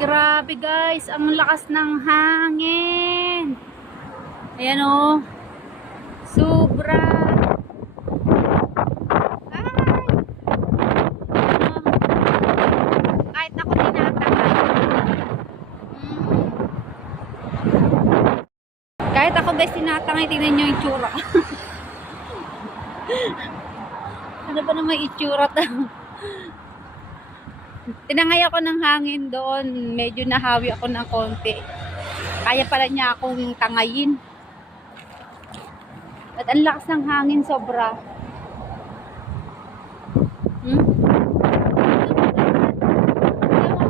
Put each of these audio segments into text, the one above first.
Grabe guys, ang lakas ng hangin. Ayan o. Sobra. Ay. Kahit ako tinatangay. Kahit ako guys tinatangay, tingnan nyo yung itsura. Ano ba naman itsura to? Tinangay ako ng hangin doon. Medyo nahawi ako ng konti. Kaya pala niya akong tangayin. At ang lakas ng hangin sobra. Yung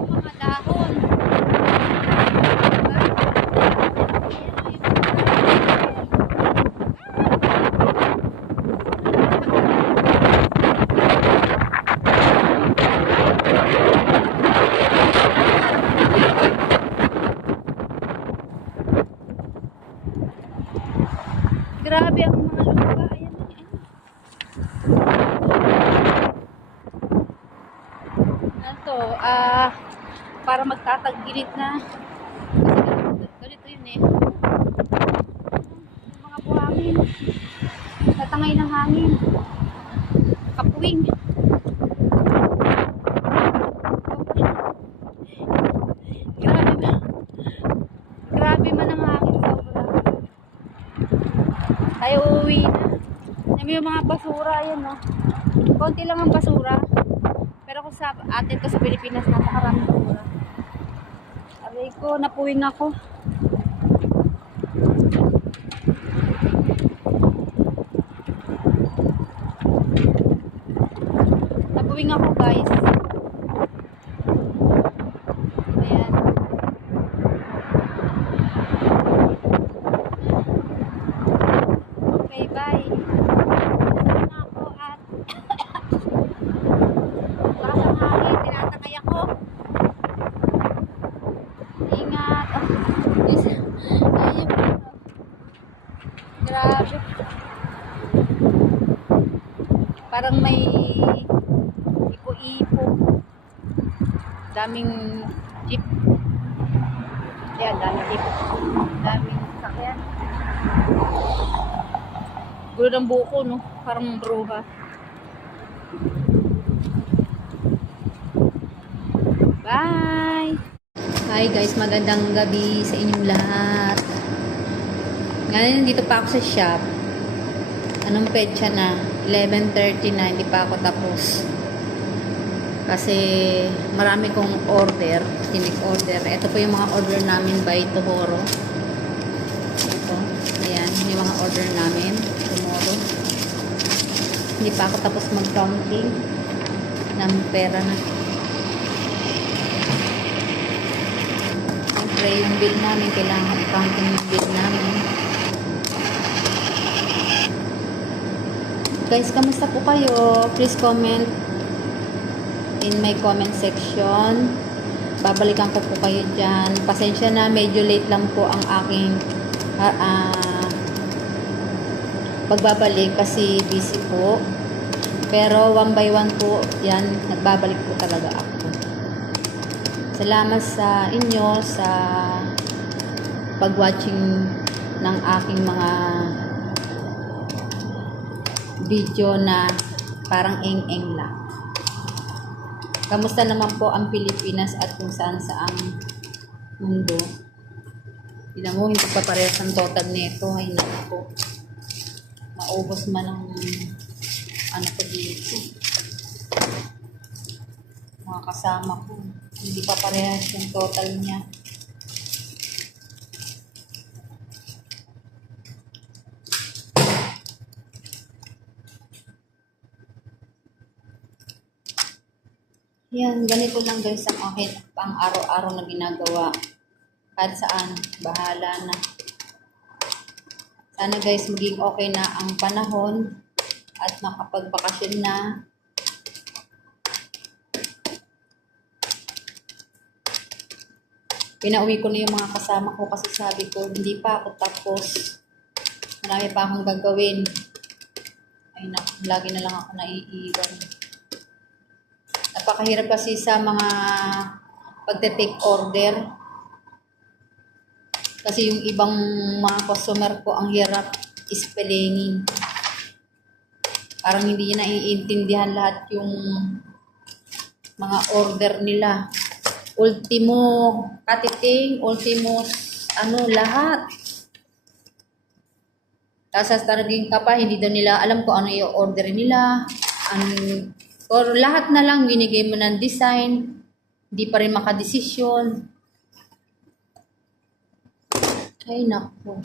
mga dahon. Grabe ang mga lupa. Ayan. Ito, para magtatagilid na. Kasi ganito yun eh. Yung mga buhangin. Tatangay ng hangin. Kapuwing. Grabe na. Grabe man ang hangin sobra. Tayo uuwi na. Sabi yung mga basura, ayan no. Konti lang ang basura. Pero kung sa atin ko sa Pilipinas, napakaraming basura. Aray ko, napuwing ako. Napuwing ako guys. Ayan. Okay, bye. Sana ako at lakas ang hangin, tinatangay ako. Ingat. Grabe. Parang may ipo-ipo. Daming jeep. Ayan, daming jeep. Daming sakyan. Gulo ng buko, no? Parang bruha. Bye! Hi guys, magandang gabi sa inyong lahat. Ngayon, dito pa ako sa shop. Anong petsa na? 11:30 na, hindi pa ako tapos. Kasi marami kong order, order. Ito po yung mga order namin by tomorrow. Ito, ayan, yung mga order namin tomorrow. Hindi pa ako tapos mag-counting ng pera na. Siyempre, yung bill namin, kailangan i-counting yung bill namin. Guys, kamusta po kayo? Please comment in my comment section. Babalikan ko po kayo dyan. Pasensya na, medyo late lang po ang aking pagbabalik kasi busy po. Pero one by one po, yan, nagbabalik po talaga ako. Salamat sa inyo sa pag-watching ng aking mga video na parang eng-eng lang. Kamusta naman po ang Pilipinas at kung saan saang mundo? Tignan mo, hindi pa parehas ang total nito. Ay naku, maubos man ang ano ko dito. Mga kasama ko, hindi pa parehas yung total niya. Yan, ganito lang guys ang akin pang araw-araw na ginagawa. Kahit saan, bahala na. Sana guys maging okay na ang panahon at makapagbakasyon na. Pinauwi ko na yung mga kasama ko kasi sabi ko, hindi pa ako tapos. Marami pa akong gagawin. Ay naku, lagi na lang ako naiiwan. Napakahirap kasi sa mga pagte-take order. Kasi yung ibang mga customer ko ang hirap spellingin. Parang hindi niya naiintindihan lahat yung mga order nila. Ultimo katiting, ultimo lahat. Tapos taraging ka pa, hindi daw nila alam kung ano yung order nila. Or lahat na lang binigay mo ng design, hindi pa rin makadesisyon. Ay, naku.